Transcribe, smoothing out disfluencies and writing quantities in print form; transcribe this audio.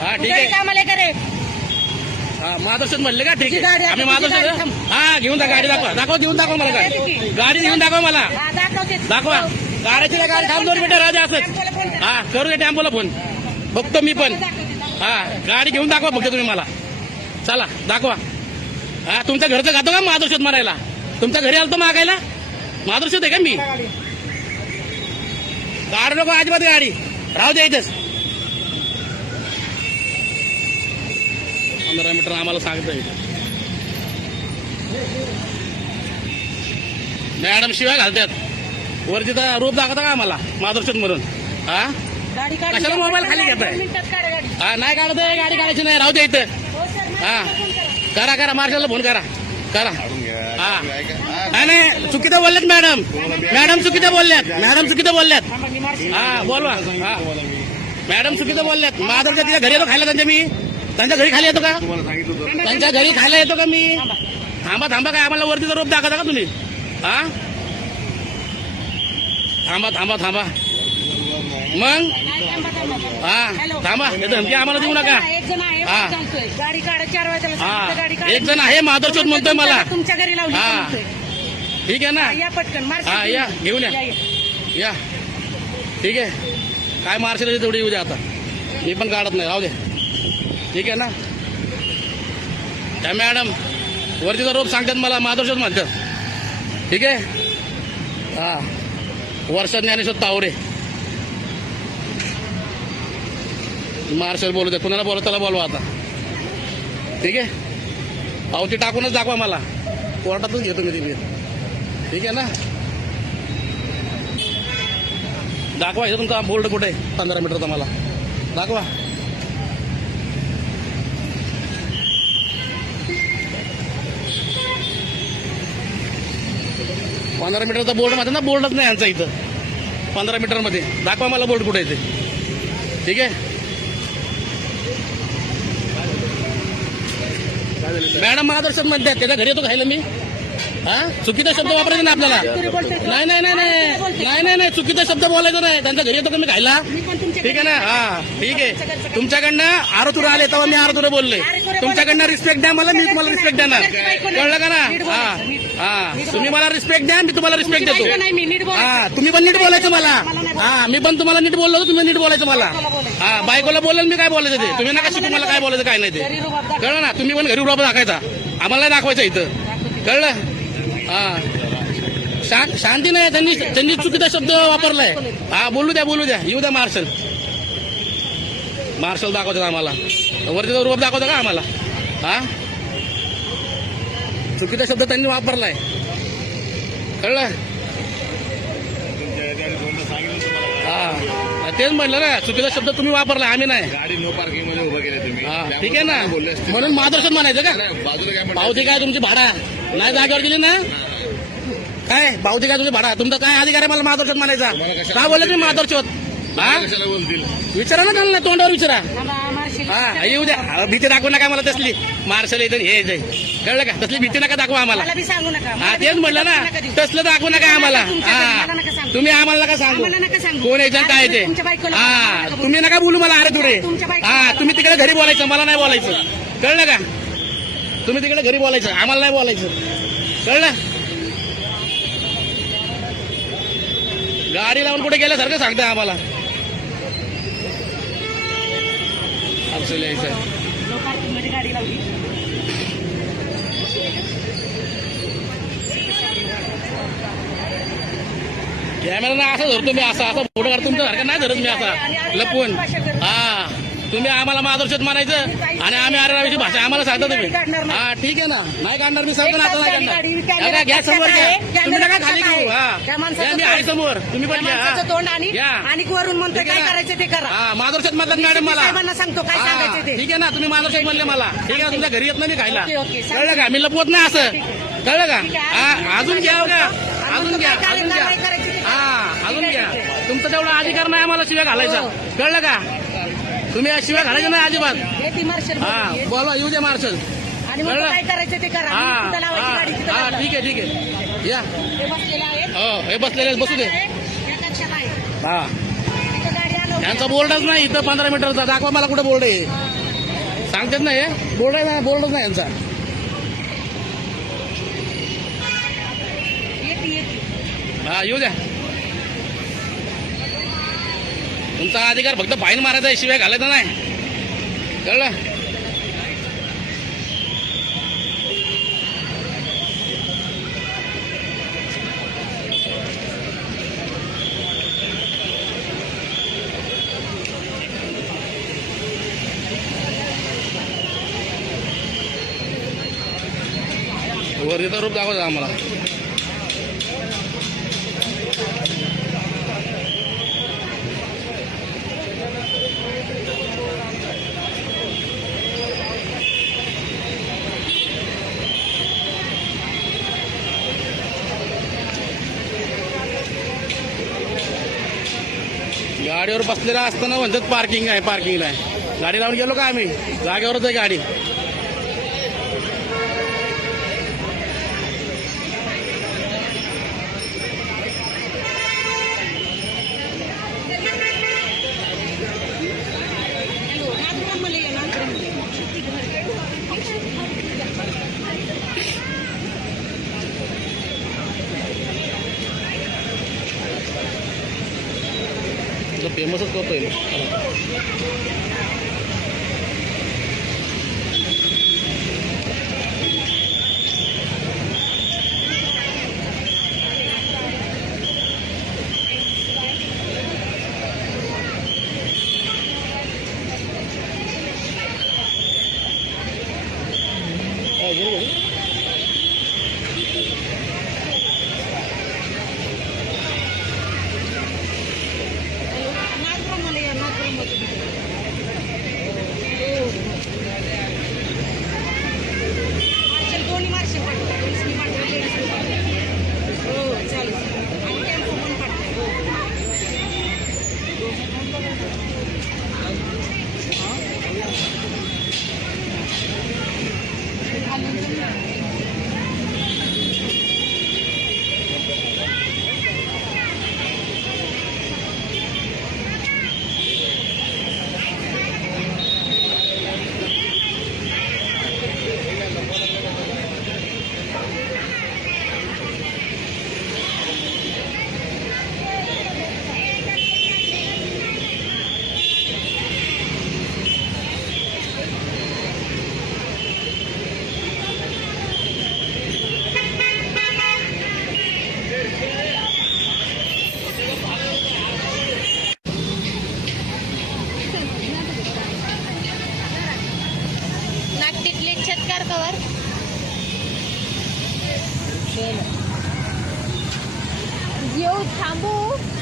हा ठीक आहे कामाला करे हा माधवशेठ म्हणले का ठीक तुझी आहे गाडी आहे, आम्ही तुझी माधवशेठ गाडी थांब. हा घेऊन जा गाडी दाखवा देऊन दाखवा मला गाडी गाडी घेऊन दाखवा मला हा, दाखवते. दाखवा गाड्याची गाडी थांब 2 मिनिटं राजा असंच हा करू दे टेम्पोला फोन बघतो मी पण हा गाडी घेऊन दाखवा फक्त तुम्ही मला चला दाखवा हा तुमच्या घरचं खातो का माधवशेठ मारायला तुमच्या घरी आलतो मागायला माधवशेठ आहे का मी गाडी नको अजिबात गाडी राहू द्या इथंच 15 मीटर आम्हाला सांगता येईल मॅडम शिवाय घालतात वरती तर रूप दाखवता का आम्हाला माधवशेठ म्हणून हा गाडी काढून कशाला घ्या. मोबाईल खाली घेताय? 2 मिनिटात काढा गाडी. हा नाही काढत आहे, गाडी काढायची नाही राहू द्या इथं हो सर, मला हा. फोन करा. करा मार्शलला फोन करा हा नाही नाही चुकीचं बोलल्यात मॅडम चुकीचं बोलल्यात थांबा, मी मारशील. हा बोलवा हा मॅडम चुकीचं बोलल्यात माधवच्या तिच्या घरी येतो खायला त्यांच्या घरी खाली येतो का त्यांच्या घरी खायला येतो का मी थांबा काय आम्हाला वरतीचा रोप दाखवता का तुम्ही हा थांबा मग नाही, थांबा, थांबा. हा हॅलो. थांबा हे धमकी आम्हाला देऊ नका एक जण आहे हा. चालतोय. गाडी काढा 4 वाजता गाडी हा काढा. एक जण आहे माधवशेठ म्हणतोय मला तुमच्या घरी लावली हा. म्हणतोय. ठीक आहे ना या पटकन मारशील हा तुम्ही. या घेऊन या या ठीक आहे काय मार्शल तेवढी येऊ द्या आता मी पण काढत नाही राहू दे ठीक आहे ना काय मॅडम वरतीचा रोप सांगतात मला माधवशेठ म्हणतात ठीक आहे हा वर्षा ज्ञानेश्वर तावरे मार्शल बोलू दे कुणाला बोलव त्याला बोलवा आता ठीक आहे पावती टाकूनच दाखवा मला कोर्टातच घेतो मी तिथे ठीक आहे ना दाखवा इथं तुमचा बोर्ड कुठे आहे 15 मीटरचा मला दाखवा पंधरा मीटरचा बोर्ड मध्ये ना बोर्डच नाही यांचा इथं 15 मीटर मध्ये दाखवा मला बोर्ड कुठे आहे ते ठीक आहे मॅडम मार्गदर्शन म्हणतात त्याच्या घरी येतो खायला मी हा चुकीचा शब्द वापरायचा ना आपल्याला नाही चुकीचा शब्द बोलायचा नाही त्यांच्या घरी येतो का मी खायला मी पण तुमच्या ठीक आहे ना हा ठीक आहे तुमच्याकडनं आरोतुरा आले तेव्हा मी आरोतुरा बोलले तुमच्याकडनं रिस्पेक्ट द्या मला मी तुम्हाला रिस्पेक्ट देणार कळलं का ना हा तुम्ही मला रिस्पेक्ट द्या मी तुम्हाला रिस्पेक्ट देतो नाही, मी नीट बोलायचं. हा तुम्ही पण नीट बोलायचं मला हा मी पण तुम्हाला नीट बोललो तुम्ही नीट बोलायचं मला हा बायकोला बोलेल मी काय बोलायचं ते तुम्ही नका शिकू मला काय बोलायचं काय नाही ते घरी रुबाब दाखव. कळलं ना तुम्ही पण घरी रुबाब दाखवायचा आम्हाला नाही दाखवायचं इथं कळलं हा शांती नाही त्यांनी चुकीचा शब्द वापरलाय हा बोलू द्या येऊ द्या मार्शल दाखवतात आम्हाला वरतीचा रुबाब दाखवता का आम्हाला हा चुकीचा शब्द त्यांनी वापरलाय कळलं हा तेच म्हणलं ना चुकीचा शब्द तुम्ही वापरला आम्ही नाही गाडी नो पार्किंग मध्ये उभं केलं तुम्ही हा ठीक आहे ना म्हणून मार्गदर्शन म्हणायचं का बाजूला काय पावती काय तुमची भाडा नाही जागेवर गेली ना काय पावती काय तुमची भाडा तुमचा काय अधिकार आहे मला मार्गदर्शन म्हणायचा काय बोलले तुम्ही मार्गदर्शन हा कशाला बोलतील विचारा ना त्यांना तोंडावर विचारा थांबा, मारशील. हा येऊ द्या भीती दाखवू नका मला तसली मार्शल येतं हे जाईल कळलं का तसली भीती नका दाखवा आम्हाला मला बी सांगू नका हा तेच म्हणलं ना तसलं दाखवू नका आम्हाला हा तुम्ही आम्हाला नका सांगू आम्हाला नका सांगू. कोण यायचं काय ते तुमच्या बायकोला हा नका बोलू. तुम्ही नका बोलू मला अरे तुडे तुमच्या बायकोला हा नका तुम्ही तिकडे घरी बोलायचं मला नाही बोलायचं कळलं का तुम्ही तिकडे घरी बोलायचं आम्हाला नाही बोलायचं कळलं गाडी लावून कुठे गेल्यासारखं सांगताय आम्हाला आपलं यायचं नो पार्किंग मध्ये गाडी लावली. कॅमेरा असं धरतो मी असा फोटो काढतो तुमच्या सारखं नाही धरत मी असा लपून हा तुम्ही आम्हाला मार्गदर्शक म्हणायचं आणि आम्ही अरेरावीची भाषा आम्हाला सांगता तुम्ही हा ठीक आहे ना नाही काढणार मी सांगतो ना आता नाही काढणार घ्या समोर घ्या तुम्ही नका खाली घेऊ हा मी आहे समोर तुम्ही पण घ्या माणसाचं तोंड आणि या. आणि वरून म्हणतो ठीक आहे काय ना? करायचं ते करा. हा मार्गदर्शक म्हणतात मॅडम मला साहेबांना सांगतो काय हा, सांगायचं ते. ठीक आहे ना तुम्ही मार्गदर्शक म्हणले मला ठीक आहे तुमच्या घरी येत नाही मी खायला ओके, ओके. कळलं का मी लपवत नाही असं कळलं का ठीक आहे. हा अजून घ्या का अजून घ्या काय अजून घ्या कारवाई करायची ते करा. हा अजून ठीक आहे, घ्या ठीक आहे. तुमचा तेवढा अधिकार नाही आम्हाला शिव्या घालायचा हो. कळलं का तुम्ही शिव्या घालायचं नाही अजिबात हे ती मार्शल हा बोलली. बोला येऊ दे मार्शल आणि मग कळलं? काय करायचं ते करा. हा तिथं लावायची गाडी तिथं हा लावा. ठीक आहे या हे बसलेलं आहे. हो हे बसलेले बसू दे या कक्षात आहे. हा तिथं गाडी आलो यांचा बोर्डच नाही इथं 15 मीटरचा. दाखवा मला कुठे बोर्ड आहे. सांगतात ना हे बोर्ड आहे ना, बोर्डच नाही यांचा. हा येऊ द्या. तुमचा अधिकार फक्त फाईन मारायचा आहे, शिवाय घालायचा नाही. कळलं? वरतीचा रूप दाखवता आम्हाला. गाडीवर बसलेला असताना म्हणतात पार्किंग आहे, पार्किंग आहे. गाडी लावून गेलो का आम्ही? जागेवरच आहे गाडी. फेमसच करतोय. येऊ थांबू